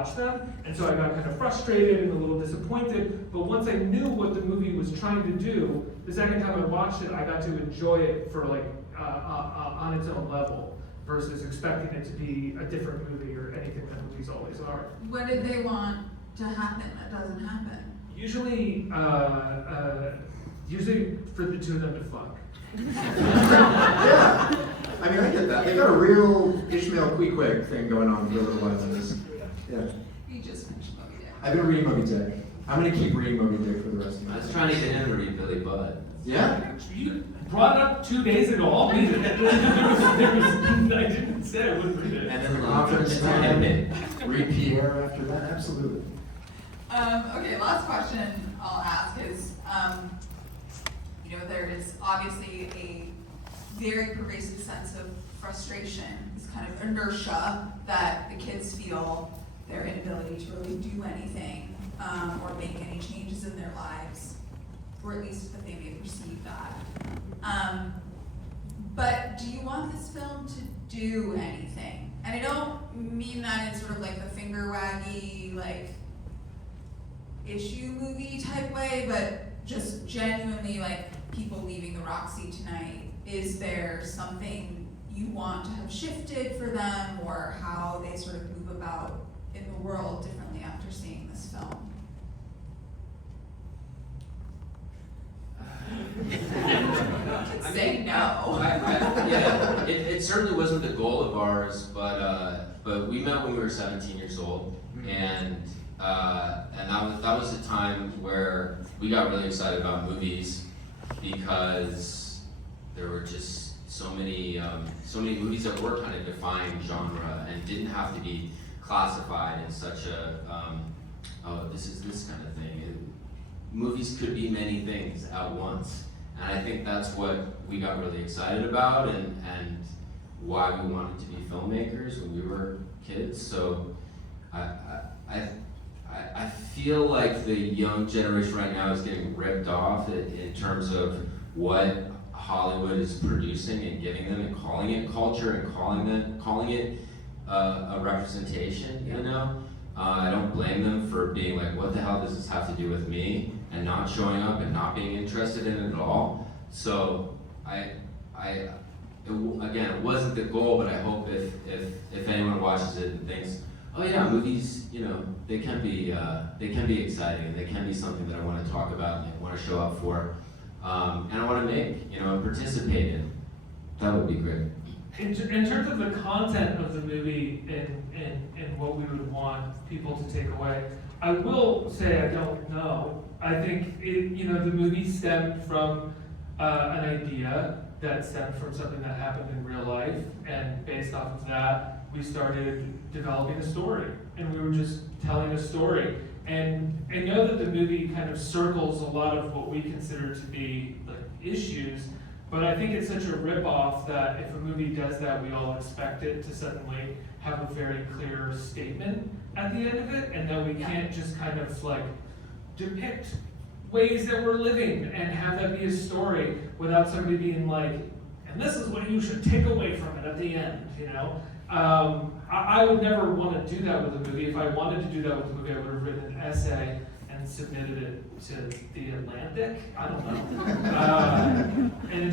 watch them, and so I got kind of frustrated and a little disappointed, but once I knew what the movie was trying to do, the second time I watched it, I got to enjoy it for like, on its own level, versus expecting it to be a different movie or anything that movies always are. What did they want to happen that doesn't happen? Usually for the two of them to fuck. Yeah, I mean, I get that. They got a real Ishmael Queequeg thing going on for a little while in this. Yeah. You just finished Moby Dick. I've been reading Moby Dick. I'm gonna keep reading Moby Dick for the rest of my I life. was trying to get him to read Billy Budd. Yeah? You brought it up 2 days ago. I'll read it. I didn't say I wouldn't read it. And then Conference time. Read Pierre after that? Absolutely. Okay, last question I'll ask is, you know, there is obviously a very pervasive sense of frustration, this kind of inertia that the kids feel, their inability to really do anything or make any changes in their lives, or at least that they may perceive that. But do you want this film to do anything? And I don't mean that in sort of like the finger waggy, like issue movie type way, but just genuinely like people leaving the Roxie tonight. Is there something you want to have shifted for them, or how they sort of move about in the world differently after seeing this film? You can say no. Yeah, it certainly wasn't the goal of ours, but we met when we were 17 years old, and that was a time where we got really excited about movies because there were just so many movies that were kind of defined genre and didn't have to be classified in such a this is this kind of thing. Movies could be many things at once, and I think that's what we got really excited about, and why we wanted to be filmmakers when we were kids. So I feel like the young generation right now is getting ripped off in terms of what Hollywood is producing and giving them, and calling it culture and calling it a representation. You know, I don't blame them for being like, what the hell does this have to do with me? And not showing up and not being interested in it at all. So again, it wasn't the goal, but I hope if anyone watches it and thinks, oh yeah, movies, you know, they can be exciting, and they can be something that I want to talk about and I want to show up for, and I want to make, you know, and participate in. That would be great. In terms of the content of the movie and what we would want people to take away, I will say I don't know. I think the movie stemmed from an idea that stemmed from something that happened in real life, and based off of that, we started developing a story, and we were just telling a story. And I know that the movie kind of circles a lot of what we consider to be like issues, but I think it's such a ripoff that if a movie does that, we all expect it to suddenly have a very clear statement at the end of it, and that we can't just kind of like depict ways that we're living and have that be a story without somebody being like, and this is what you should take away from it at the end, you know? I would never want to do that with a movie. If I wanted to do that with a movie, I would have written an essay and submitted it to The Atlantic. I don't know. And it's